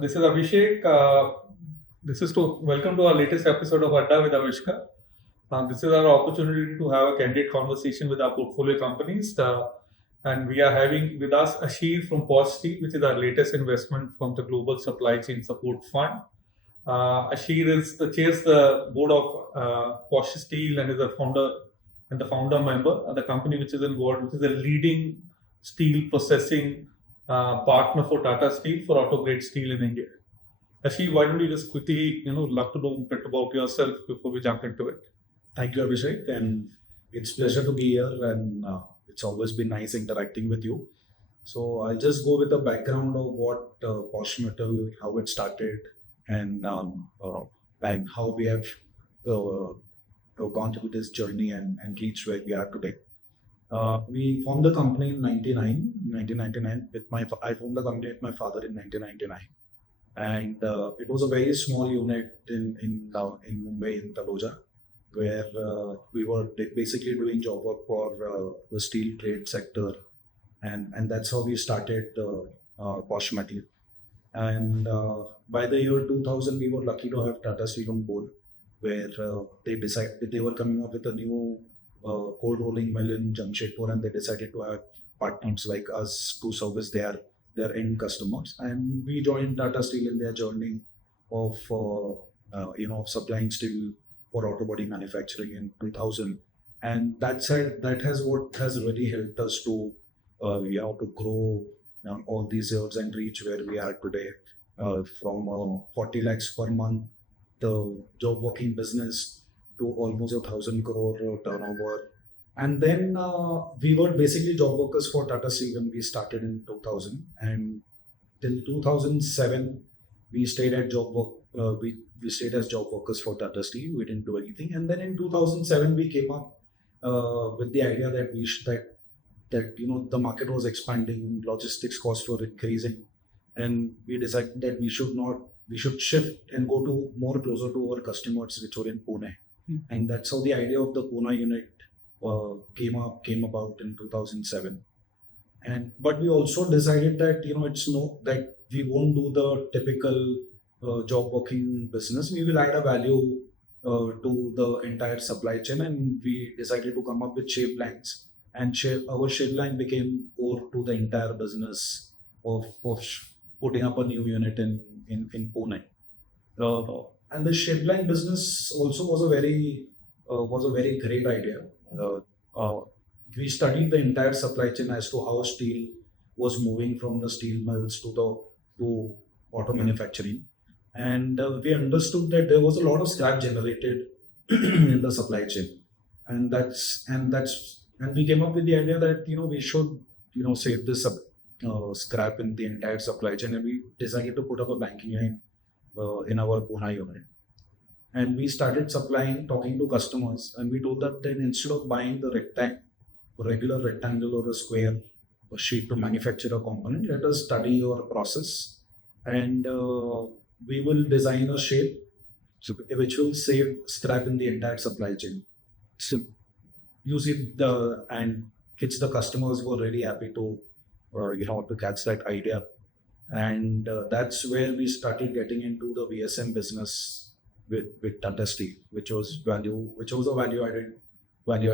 This is Abhishek. This is to welcome to our latest episode of Adda with Aavishkaar. This is our opportunity to have a candid conversation with our portfolio companies. And we are having with us Ashir from Poshs, which is our latest investment from the Global Supply Chain Support Fund. Ashir chairs the board of Poshs Steel and is a founder and the founder member of the company which is involved, which is a leading steel processing partner for Tata Steel for auto grade steel in India. Ashir, why don't you just quickly, love to know a bit about yourself before we jump into it? Thank you, Abhishek, and it's a pleasure to be here, and it's always been nice interacting with you. So I'll just go with the background of what Posh Metal, how it started, and how we have gone through this journey and reached where we are today. We formed the company in 1999. I formed the company with my father in 1999, and it was a very small unit in Mumbai, in Taloja, where we were basically doing job work for the steel trade sector, and that's how we started Posh Metal. And by the year 2000, we were lucky to have Tata Steel on board, where they decided they were coming up with a new cold rolling mill in Jamshedpur, and they decided to have partners like us to service their end customers. And we joined Tata Steel in their journey of supplying steel for auto body manufacturing in 2000. And that has what has really helped us to to grow all these years and reach where we are today, from 40 lakhs per month, the job working business, to almost 1,000 crore turnover. And then we were basically job workers for Tata Steel when we started in 2000. And till 2007, we stayed at job work. We stayed as job workers for Tata Steel. We didn't do anything. And then in 2007, we came up with the idea that the market was expanding, logistics costs were increasing, and we decided that we should shift and go to more closer to our customers, which were in Pune. And that's how the idea of the Pune unit came about in 2007. But we also decided that that we won't do the typical job working business. We will add a value to the entire supply chain, and we decided to come up with shape lines. And our shape line became core to the entire business of putting up a new unit in Pune. And the shape line business also was a very great idea. We studied the entire supply chain as to how steel was moving from the steel mills to auto manufacturing, and we understood that there was a lot of scrap generated in the supply chain, and we came up with the idea that we should save this scrap in the entire supply chain, and we decided to put up a banking line in our Pune unit. And we started talking to customers, and we told them that instead of buying the regular rectangle or a square sheet to manufacture a component, let us study your process, and we will design a shape which will save scrap in the entire supply chain. So use it, and the customers were really happy to catch that idea. And that's where we started getting into the VSM business with Tata Steel, which was a value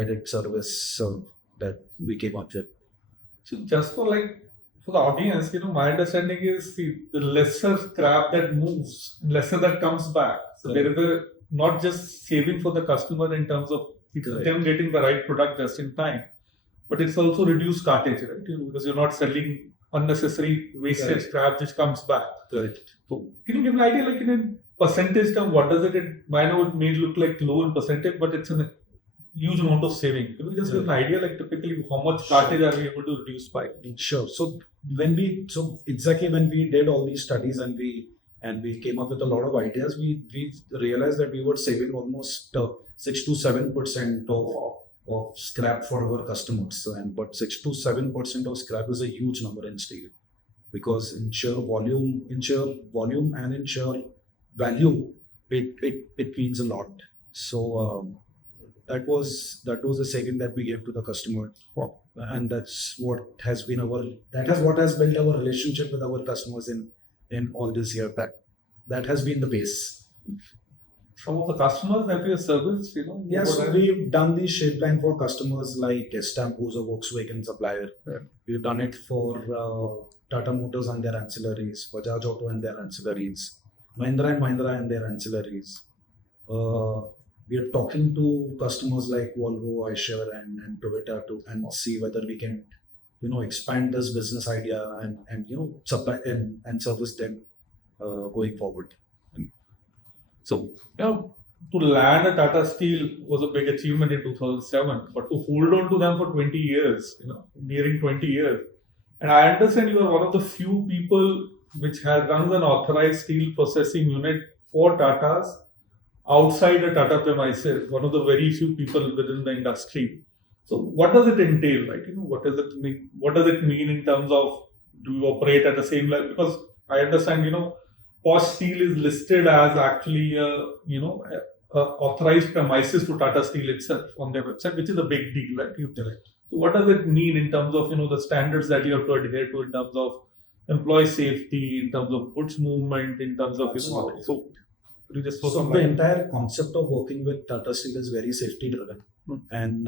added service that we came up with. So just for the audience, my understanding is the lesser scrap that moves, lesser that comes back. So there is not just saving for the customer in terms of them getting the right product just in time, but it's also reduced cartage, right? Because you're not selling unnecessary wasted scrap which comes back. Correct. So can you give an idea, in percentage term, what does it? I know it may look like low in percentage, but it's a huge amount of saving. Can you just give an idea, typically how much cartage are we able to reduce by? Sure. So when we did all these studies and we came up with a lot of ideas, we realized that we were saving almost 6 to 7% of scrap for our customers. But 6 to 7% of scrap is a huge number in steel, because in sheer volume and in sheer value, it means a lot. So that was the saving that we gave to the customer. Wow. And that's what has built our relationship with our customers in in all this year. That has been the pace. Some of the customers that we have serviced, Yes, we've done the shape line for customers like Stamp, who's a Volkswagen supplier. Yeah. We've done it for Tata Motors and their ancillaries, Bajaj Auto and their ancillaries, Mahindra and Mahindra and their ancillaries. We are talking to customers like Volvo, Eicher, and Toyota and see whether we can, expand this business idea and supply and service them going forward. So, to land a Tata Steel was a big achievement in 2007, but to hold on to them for 20 years, nearing 20 years. And I understand you are one of the few people which runs an authorized steel processing unit for Tatas outside a Tata premises, one of the very few people within the industry. So what does it entail, right? What does it mean? What does it mean in terms of, do you operate at the same level? Because I understand, Posh Steel is listed as actually authorized premises to Tata Steel itself on their website, which is a big deal, right? So what does it mean in terms of the standards that you have to adhere to in terms of employee safety, in terms of goods movement, in terms of so could you just the entire concept of working with Tata Steel is very safety driven and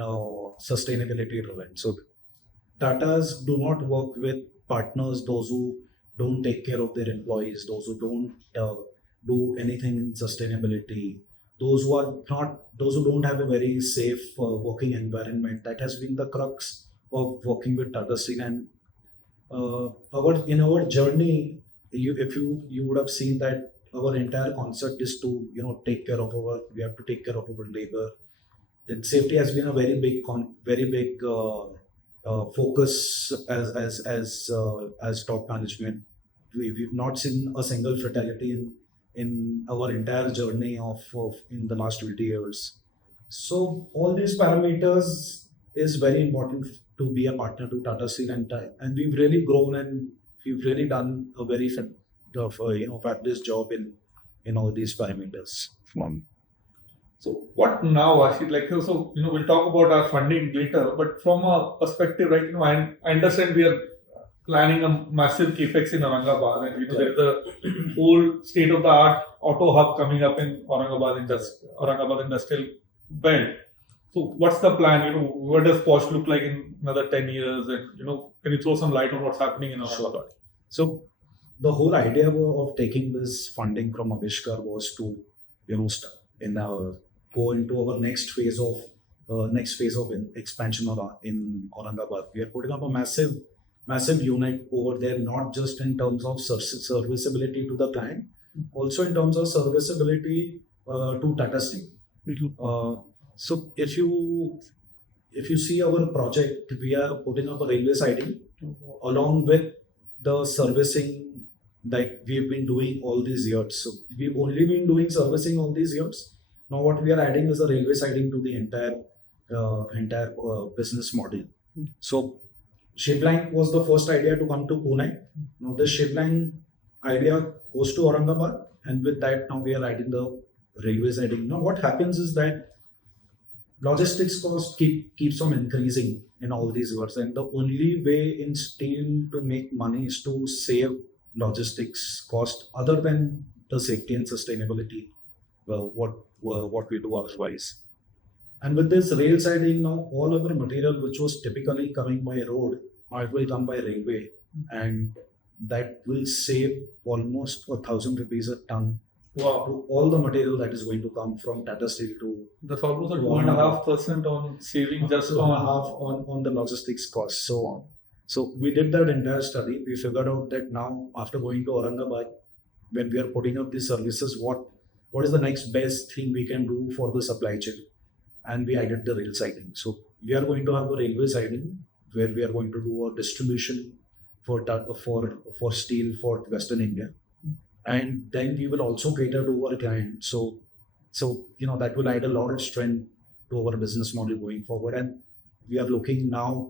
sustainability driven. So Tatas do not work with partners, those who don't take care of their employees, those who don't do anything in sustainability, those who don't have a very safe working environment. That has been the crux of working with Tata Steel. And in our journey, if you would have seen that our entire concept is to take care of we have to take care of our labor. Then safety has been a very big focus as top management. We've not seen a single fatality in our entire journey of in the last 20 years. So all these parameters is very important to be a partner to Tata Steel, and we've really grown and we've really done a very fabulous job in all these parameters. So what now, Ashit? So we'll talk about our funding later, but from a perspective, right? I understand we are planning a massive capex in Aurangabad, and there's a whole state-of-the-art auto hub coming up in Aurangabad Industrial Belt. So what's the plan? What does Posh look like in another 10 years? And can you throw some light on what's happening in Aurangabad? So the whole idea of taking this funding from Aavishkaar was to go into our next phase of expansion in Aurangabad. We are putting up a massive unit over there, not just in terms of serviceability to the client, also in terms of serviceability to Tata Steel. So if you see our project, we are putting up a railway siding along with the servicing that we've been doing all these years. So we've only been doing servicing all these years. Now what we are adding is a railway siding to the entire business model. So shape line was the first idea to come to Pune. Now the shape line idea goes to Aurangabad, and with that now we are adding the railway siding. Now what happens is that logistics cost keeps on increasing in all these years, and the only way in steel to make money is to save logistics cost other than the safety and sustainability. What we do otherwise. And with this rail siding now, all our material which was typically coming by road, now it will come by railway, and that will save almost 1,000 rupees a ton. Wow. To all the material that is going to come from Tata Steel to. That's almost a 2.5% on saving just on the logistics cost. So we did that entire study. We figured out that now after going to Aurangabad, when we are putting up these services, what is the next best thing we can do for the supply chain? And we added the rail siding. So we are going to have a railway siding where we are going to do a distribution for steel for Western India. And then we will also cater to our client. So that will add a lot of strength to our business model going forward. And we are looking now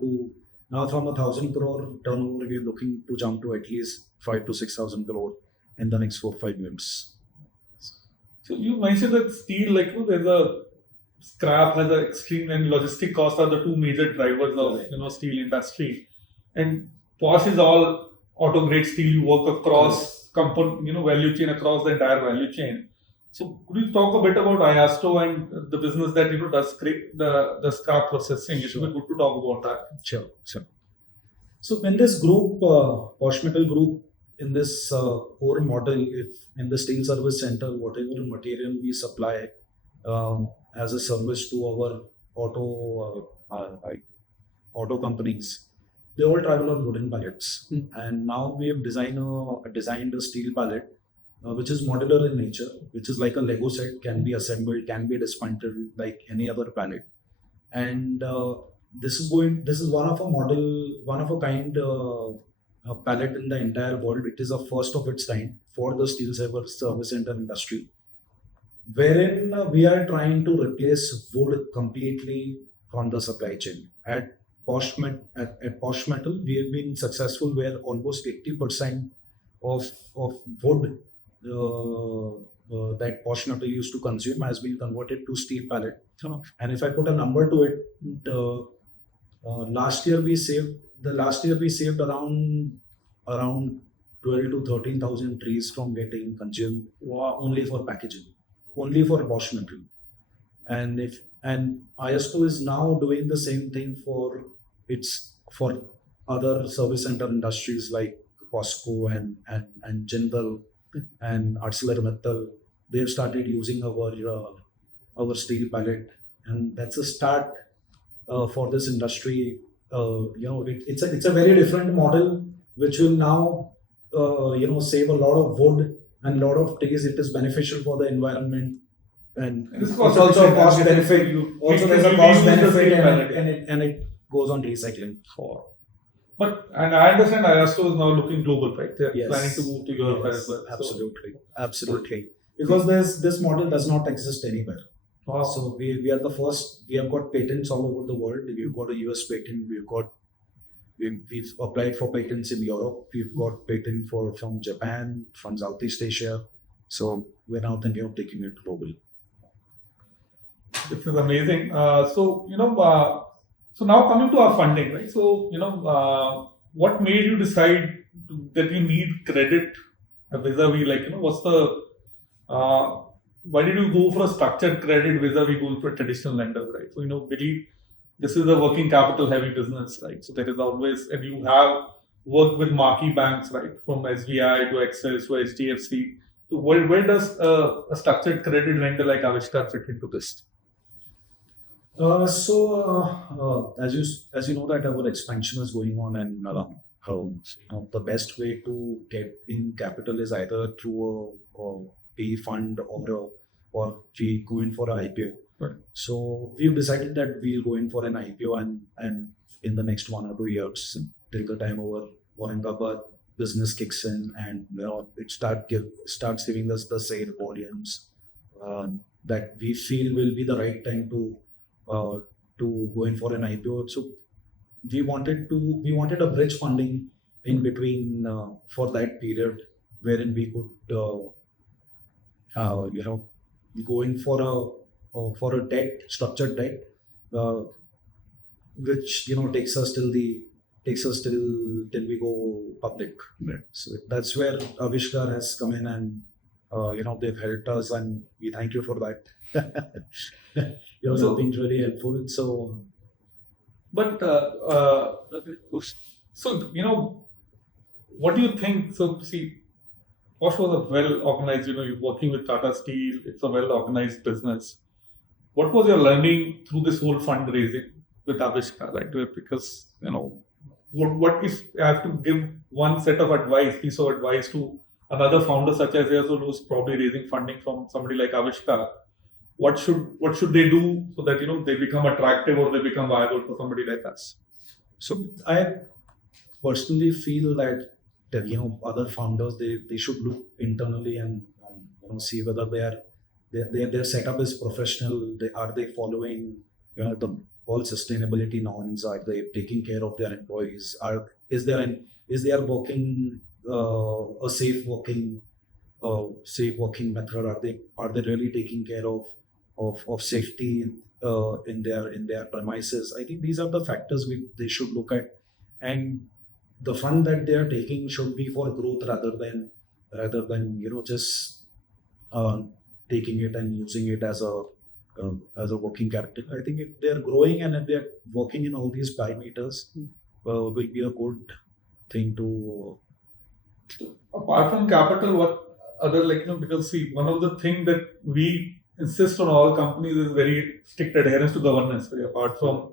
from 1,000 crore turnover, we are looking to jump to at least 5,000 to 6,000 crore in the next 4-5 years. So you mentioned that steel, there's a scrap has an extreme, and logistic costs are the two major drivers of steel industry. And Posh is all auto grade steel. You work across value chain across the entire value chain. So could you talk a bit about Iasto and the business that does the scrap processing? It would be good to talk about that. Sure. So in this group, Posh Metal Group, in this core model, if in the steel service center, whatever material we supply as a service to our auto companies, they all travel on wooden pallets. And now we have designed a steel pallet which is modular in nature, which is like a Lego set, can be assembled, can be dismantled like any other pallet. And this is one of a kind pallet in the entire world. It is a first of its kind for the steel service center industry, wherein we are trying to replace wood completely from the supply chain. At Posh Metal, we have been successful where almost 80% of wood that Posh Metal used to consume has been converted to steel pallet. And if I put a number to it, last year we saved around 12 to 13,000 trees from getting consumed only for packaging, only for Posh Metal. And ISO is now doing the same thing for other service center industries like Costco and Jindal and ArcelorMittal. They have started using our steel pallet, and that's a start for this industry. It's a very different model, which will now save a lot of wood and a lot of trees. It is beneficial for the environment, and it's also a cost benefit. Also, there's a cost benefit, and it goes on recycling. And I understand IASTO is now looking global, right? They're Yes. planning to move to Europe as well. Absolutely. Because this model does not exist anywhere. Wow. So we are the first. We have got patents all over the world. We've got a US patent. We've applied for patents in Europe. We've got patent from Japan, from Southeast Asia. So we're now thinking of taking it global. This is amazing. So now coming to our funding, right? So, what made you decide that you need credit vis-a-vis, why did you go for a structured credit vis-a-vis going for a traditional lender, right? So, really, this is a working capital heavy business, right? So there is always, and you have worked with marquee banks, right? From SBI to Axis to HDFC. So where does a structured credit lender like Aavishkaar fit into this? As you know that our expansion is going on, and the best way to get in capital is either through a PE fund or we go in for an IPO. Right. So we've decided that we'll go in for an IPO, and in the next 1 or 2 years, till the time our Aurangabad business kicks in, and it starts giving us the sale volumes that we feel will be the right time to go in for an IPO. So we wanted a bridge funding in between for that period, wherein we could go in for a structured debt, which takes us till we go public. Right. So that's where Aavishkaar has come in, and they've helped us, and we thank you for that. Been really helpful. So, but what do you think? So, see, Posh was a well organized. You're working with Tata Steel. It's a well organized business. What was your learning through this whole fundraising with Aavishkaar, right? Because what if I have to give one set of piece of advice to another founder such as yours who's probably raising funding from somebody like Aavishkaar? What should they do so that they become attractive or they become viable for somebody like us? So I personally feel that other founders they should look internally and see whether their setup is professional. Are they following the all sustainability norms? Are they taking care of their employees? Is there working a safe working method? Are they really taking care of safety in their premises? I think these are the factors they should look at, and the fund that they are taking should be for growth rather than rather than just taking it and using it as a working capital. I think if they're growing and if they're working in all these parameters, will be a good thing to. Apart from capital, what other because see, one of the thing that we insist on all companies is very strict adherence to governance. Apart from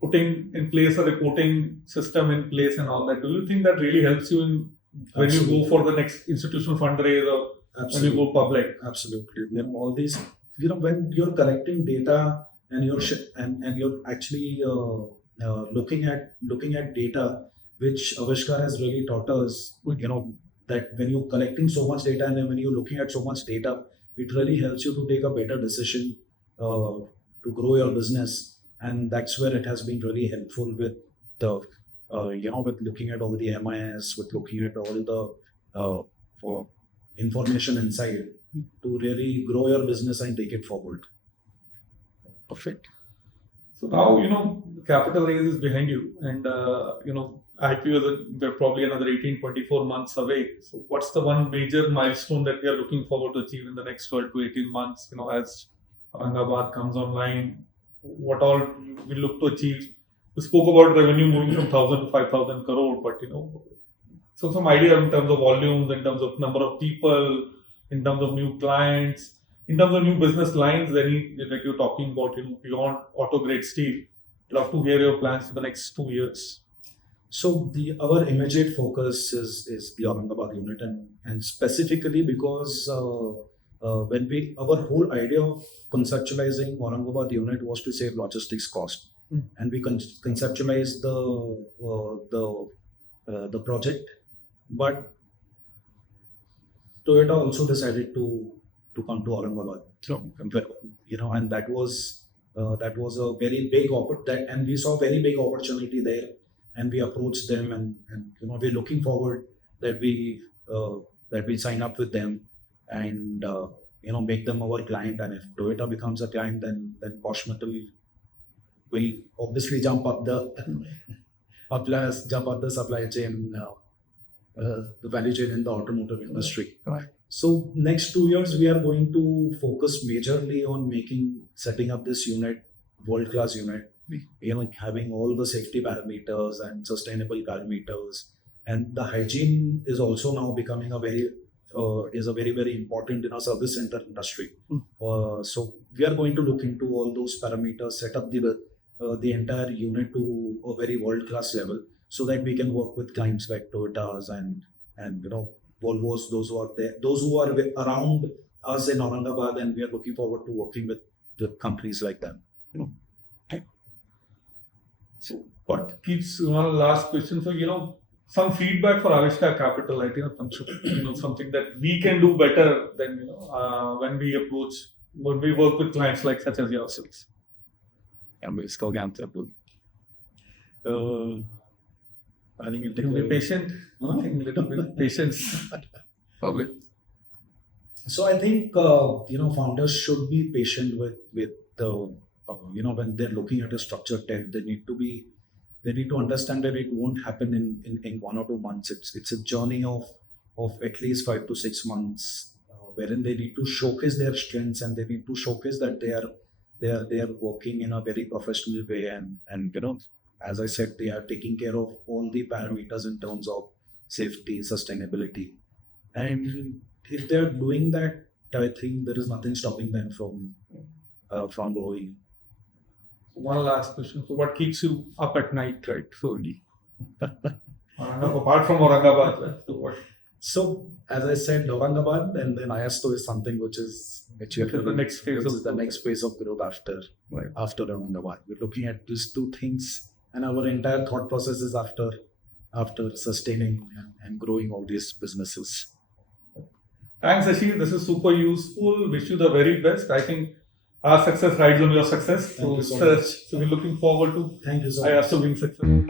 putting in place a reporting system in place and all that, do you think that really helps you in when Absolutely. you go for the next institutional fundraise or when you go public? Absolutely. All these, when you're collecting data and you're actually looking at data, which Aavishkaar has really taught us, that when you're collecting so much data and then when you're looking at so much data, it really helps you to take a better decision to grow your business. And that's where it has been really helpful with the, with looking at all the MIS, with looking at all the information inside to really grow your business and take it forward. Perfect. So now, capital raise is behind you and, IPO, they're probably another 18, 24 months away. So what's the one major milestone that we are looking forward to achieve in the next 12 to 18 months, as Aurangabad comes online? What all we look to achieve? We spoke about revenue moving from 1,000 to 5,000 crore, but so some idea in terms of volumes, in terms of number of people, in terms of new clients, in terms of new business lines that you're talking about, beyond auto grade steel. Love to hear your plans for the next 2 years. So our immediate focus is the Aurangabad unit, and specifically because when our whole idea of conceptualizing Aurangabad unit was to save logistics cost, and we conceptualized the project, but Toyota also decided to come to Aurangabad. And that was a very big opportunity, and we saw a very big opportunity there. And we approached them, and we're looking forward that we sign up with them and make them our client. And if Toyota becomes a client, then Poshs will obviously jump up the supply chain, the value chain in the automotive industry. Right. So next 2 years we are going to focus majorly on setting up this unit, world-class unit. Having all the safety parameters and sustainable parameters, and the hygiene is also now becoming a very very important in our service center industry. So we are going to look into all those parameters, set up the entire unit to a very world-class level, so that we can work with clients like Toyotas and Volvos, those who are around us in Aurangabad, and we are looking forward to working with the companies like them. So what keeps one last question? So some feedback for Aavishkaar Capital, something that we can do better than when we work with clients like such as yourselves. Aavishkaar Capital. I think you be patient. I think little bit patience. Probably. So I think founders should be patient with the. When they're looking at a structured tech, they need to understand that it won't happen in 1 or 2 months. It's a journey of at least 5 to 6 months, wherein they need to showcase their strengths, and they need to showcase that they are working in a very professional way, and as I said, they are taking care of all the parameters in terms of safety, sustainability, and if they're doing that, I think there is nothing stopping them from growing. One last question. So what keeps you up at night, right? So apart from Aurangabad, right? So what? So as I said, Aurangabad, and then S2E2 is something which is the next phase of growth after Aurangabad. We're looking at these two things, and our entire thought process is after sustaining and growing all these businesses. Thanks, Ashir. This is super useful. Wish you the very best. I think our success rides on your success. So we're looking forward to Thank you so much. being successful.